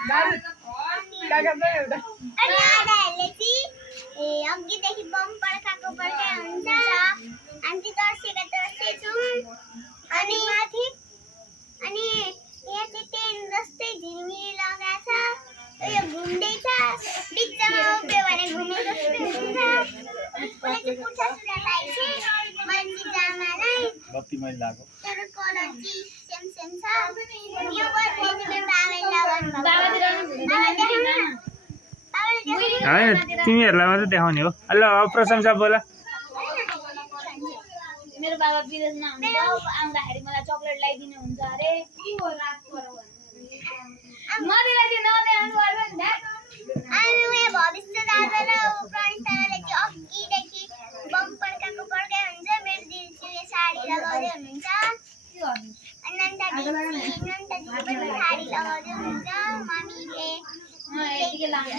अनि आधाहरूले चाहिँ अघिदेखि बम पड्काएको पड्काइ हुन्छ हामी तर्सेका छौँ अनि माथि अनि यहाँ चाहिँ टेन जस्तै झिलमिली लगाएको छ यो घुम्दैछ बिचमा उभियो भने घुमे जस्तो हुन्छ उसले चाहिँ पुच्छा सुरा लगाएको छ मान्छे जामालाई बत्ती मैले लाग्यो तर कलर चाहिँ सेम छ यो गर्ने चाहिँ मेरो बाबाले लगाउनु होइन तिमीहरूलाई मात्रै देखाउने हो ल प्रशंसा बोला मेरो बाबा विदेशमा हुन्छ आउँदाखेरि मलाई चकलेट ल्याइदिनु हुन्छ अरे मदिलाई चाहिँ नदेखाउनु पर्यो नि त अनि उयो भविष्य दादा र प्रणिताले चाहिँ अघिदेखि बम पड्काएको पड्काइ हुन्छ मेरो दिदीले साडी लगाउँदै हुनुहुन्छ अनि नन्दा दिदी पनि साडी लगाउँदै हुनुहुन्छ मम्मीले यतिकै लानु